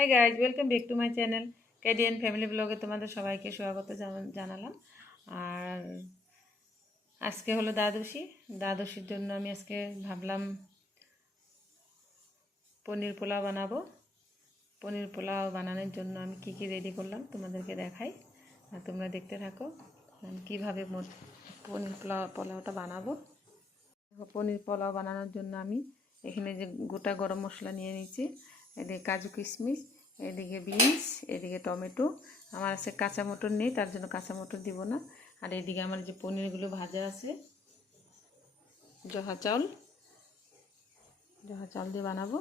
High guys, welcome back to my channel Canadian family ব্লগে তোমাদের সবাইকে স্বাগত জানালাম। আর আজকে হলো দ্বাদশীর জন্য আমি আজকে ভাবলাম পনির পোলাও বানাবো। পনির পোলাও বানানোর জন্য আমি কি কি রেডি করলাম তোমাদেরকে দেখাই, আর তোমরা দেখতে থাকো আমি কীভাবে পনির পোলাওটা বানাবো। পনির পোলাও বানানোর জন্য আমি এখানে যে গোটা গরম মশলা নিয়ে নিয়েছি, এদিকে কাজু কিশমিশ, এদিকে বিনস, এদিকে টমেটো। আমার আছে কাঁচা মটর নেই, তার জন্য কাঁচা মটর দিব না। আর এদিকে আমার যে পনিরগুলো ভাজা আছে, জহা চাউল দিয়ে বানাবো।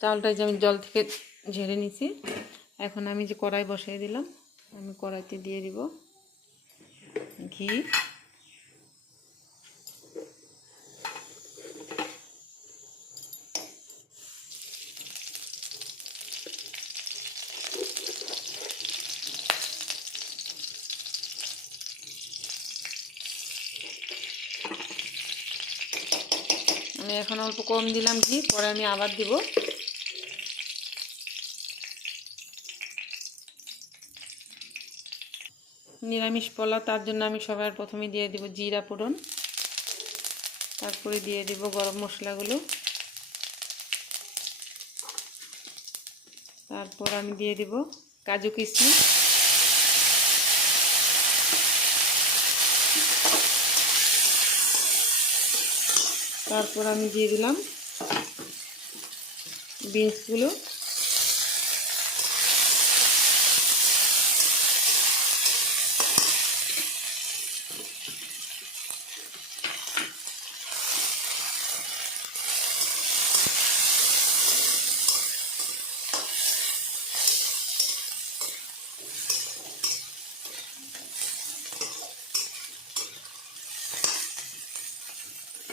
চাউলটা যে আমি জল থেকে ঝেড়ে নিছি। এখন আমি যে কড়াই বসিয়ে দিলাম, আমি কড়াইতে দিয়ে দিব ঘি। আমি এখন অল্প কম দিলাম ঘি, পরে আমি আবার দিব। নিরামিষ পোলাও, তার জন্য আমি সবার প্রথমে দিয়ে দিব জিরা ফোড়ন, তারপরে দিয়ে দিব গরম মশলাগুলো, তারপর আমি দিয়ে দিব কাজু কিশমিশ, তারপর আমি দিয়ে দিলাম বিনসগুলো,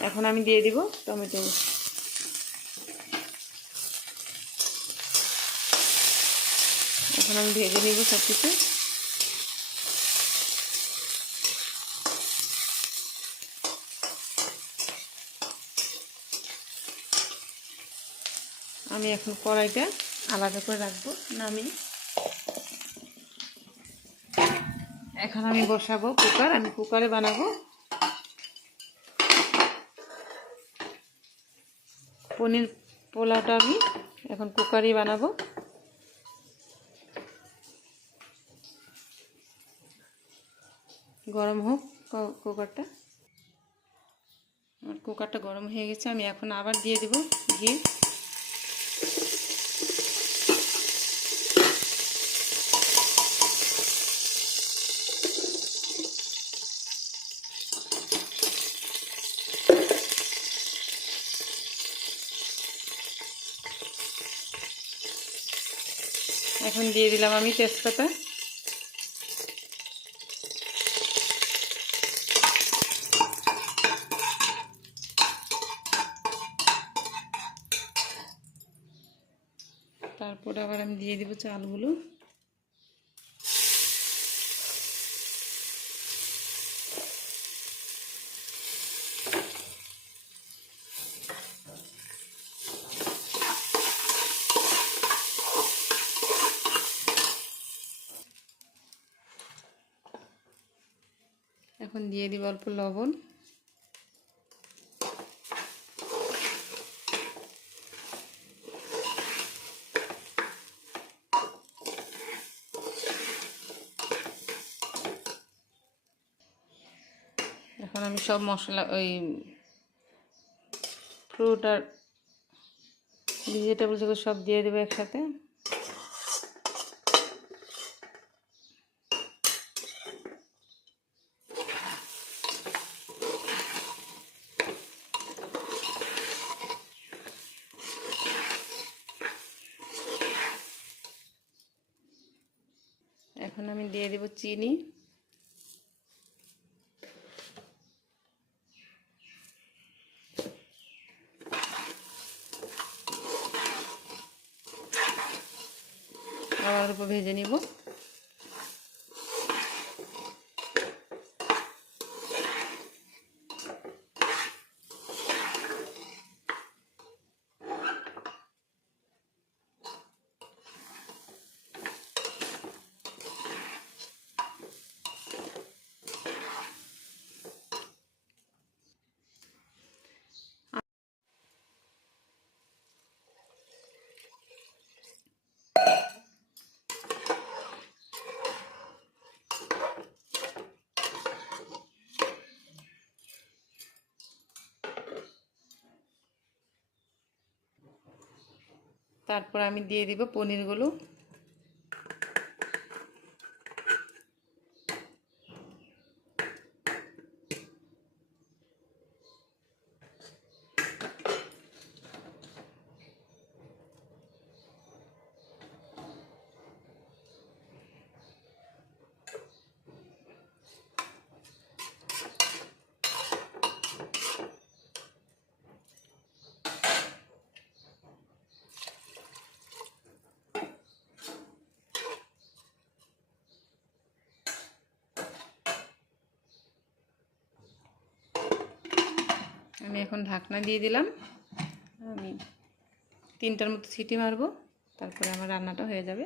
এখন আমি দিয়ে দিব টমেটো। এখন আমি ভেজে নিব সব কিছু। আমি এখন কড়াইটা আলাদা করে রাখবো, নামিয়ে এখন আমি বসাবো কুকার। আমি কুকারে বানাবো পনির পোলাওটা। আমি এখন কুকারই বানাবো। গরম হোক কুকারটা। আমার কুকারটা গরম হয়ে গেছে, আমি এখন আবার দিয়ে দেব ঘি। এখন দিয়ে দিলাম আমি তেজপাতা, তারপরে আবার আমি দিয়ে দিব চালগুলো। এখন দিয়ে দিব অল্প লবণ, এখন আমি সব মশলা ওই ফ্রুট আর ভেজিটেবলসগুলো সব দিয়ে দেবো একসাথে। এখন আমি দিয়ে দেব চিনি, আবার অল্প ভেজে নিব। তারপর আমি দিয়ে দিব পনিরগুলো। আমি এখন ঢাকনা দিয়ে দিলাম। আমি 3টার মতো সিটি মারবো, তারপরে আমার রান্নাটা হয়ে যাবে।